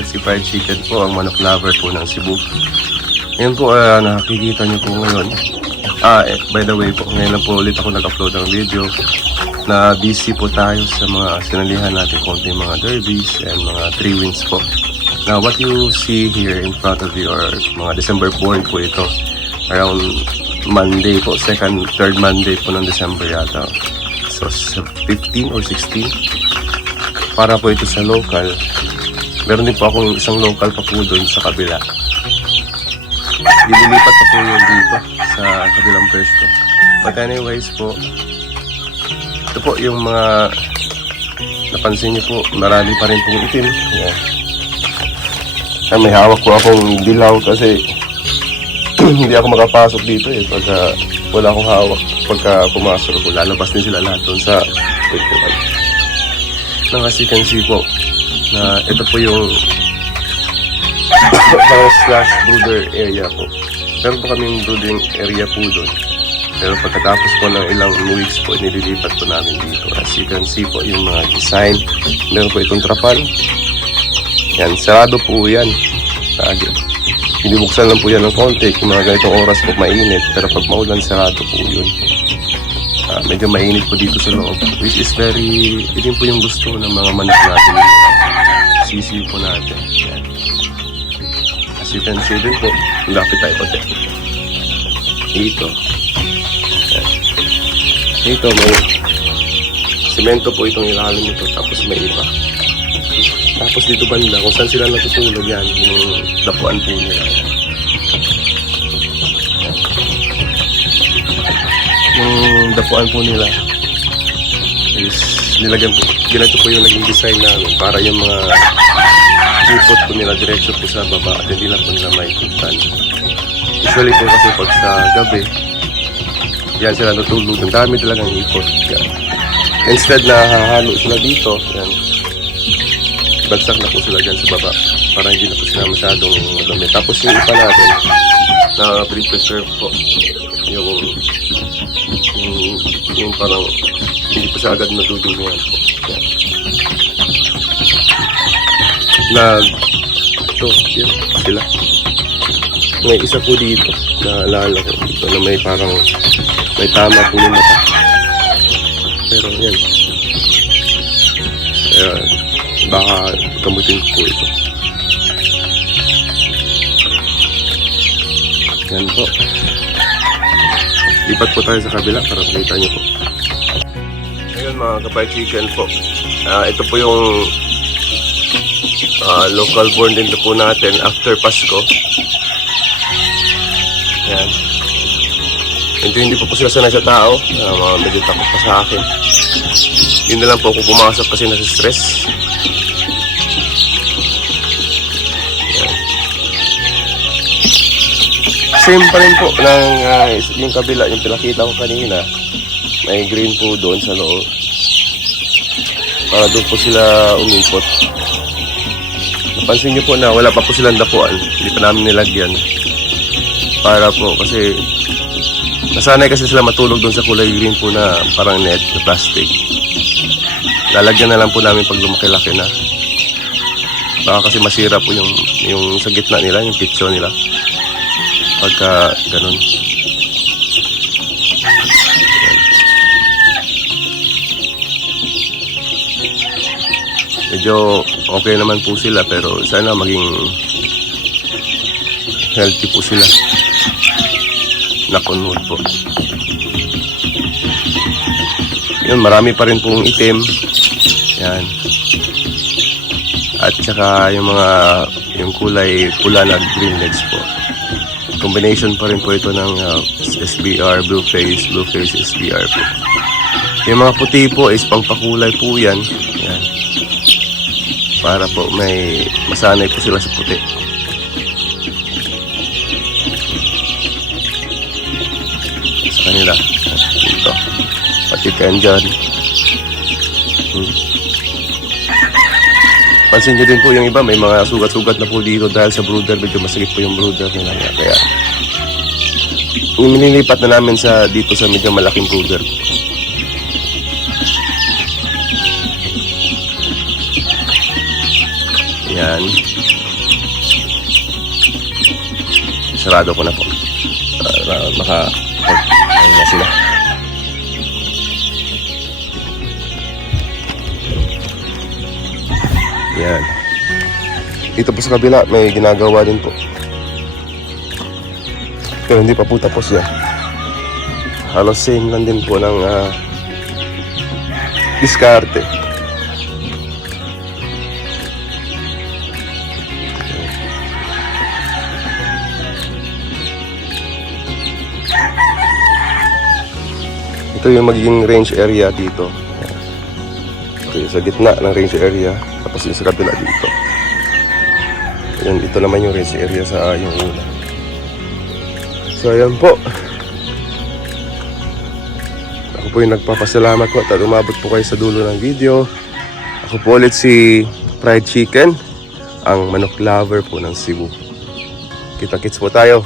ulit si Fried Chicken po, ang manok lover po ng Cebu. Ngayon po, nakikita niyo po ngayon. By the way po, ngayon lang po ulit ako nag-upload ng video na busy po tayo sa mga sinalihan natin konting mga derbies and mga 3 wins po. Now, what you see here in front of you are mga December born po ito. Around Monday po, 2nd, 3rd Monday po ng December yata. So, 15 or 16. Para po ito sa local. Meron din po akong isang local pa po doon sa kabila. Dililipat pa po yun dito sa kabilang pwesto. But anyways po, ito po yung mga napansin niyo po, marami pa rin pong itim. Yeah. May hawak po akong dilaw kasi hindi ako makapasok dito pagka wala akong hawak. Pagka pumasok ko, lalabas din sila lahat doon sa pwestuhan. Now, as you can see po, na ito po yung slash brooder area po. Meron po kaming brooding area po doon. Pero pagkatapos po ng ilang weeks po, nililipat po namin dito. As you can see po yung mga design. Meron po itong trapal. Yan, sarado po yan. Binibuksan lang po yan ng konti. Kung mga ganitong oras po mainit. Pero pag maulan, sarado po yun. Medyo mainit po dito sa loob. Which is very, yun po yung gusto ng mga manok natin. Yung mga sisiw po natin. Yan. As you can see din po, lapit tayo po din. Dito. Yan. Dito may semento po itong ilalim nito. Tapos may iba. Tapos dito banda, kung saan sila natutulog yan, yung dapuan po nila. Yan. Yung dapuan po nila is nilagyan po, ganito po yung naging design namin para yung mga ipot po nila diretso po sa baba at hindi lang po nila maikutan. Usually po kasi pag sa gabi yan sila natulog, ang dami talagang ipot yan. Instead na hahalo sila dito yan, bagsak na po sila dyan sa baba para hindi na po sila masyadong madami. Tapos yung ipa natin na pre-preserve po yung parang hindi pa siya agad nadudumihan po. Yan. Ito, yun, sila. May isa po dito na alala ko dito na may parang may tama po yung mata. Pero yan. Kaya baka gamutin po ito. Yan po. Lipat po tayo sa kabila para makita nyo po. Ayun mga kapay chicken po. Ito po yung local born din po natin after Pasko. Yan. Hindi po sila sanay sa tao. Medyo takot pa sa akin. Yun na lang po kung pumasok kasi nasa-stress. Same pa rin po ng yung kabila, yung pinakita ko kanina. May green po doon sa loob. Para doon po sila umipot. Napansin nyo po na wala pa po silang dapuan. Hindi pa namin nilagyan. Para po kasi nasanay kasi sila matulog doon sa kulay green po na parang net na plastic. Lalagyan na lang po namin pag lumaki-laki na. Baka kasi masira po yung sa gitna nila, yung pitso nila. Pagka ganun. Medyo okay naman po sila pero sana maging healthy po sila. Knock on wood po. Yun, marami pa rin pong itim. Yan. At saka yung kulay pula na green legs po. Combination pa rin po ito ng SBR, blue face SBR po. Yung mga puti po is pangpakulay po yan. Yan. Para po may masanay po sila sa puti. Sa kanila. Dito. Pati dyan. Pansin nyo din po yung iba, may mga sugat-sugat na po dito dahil sa brooder, medyo masakit po yung brooder nila. Kaya nililipat na namin dito sa medyo malaking brooder. Yan. Sarado ko na po. Ayun na sila. Yan. Dito po sa kabila, may ginagawa din po. Pero hindi pa po tapos yan. Halos same lang din po ng diskarte. Ito yung magiging range area dito. Okay, sa gitna ng range area. Tapos yung sa kabila dito. Ayan, ito naman yung range area sa yung una. So ayan po. Ako po yung nagpapasalamat po at umabot po kayo sa dulo ng video. Ako po ulit si Fried Chicken, ang manok lover po ng Cebu. Kita-kits po tayo.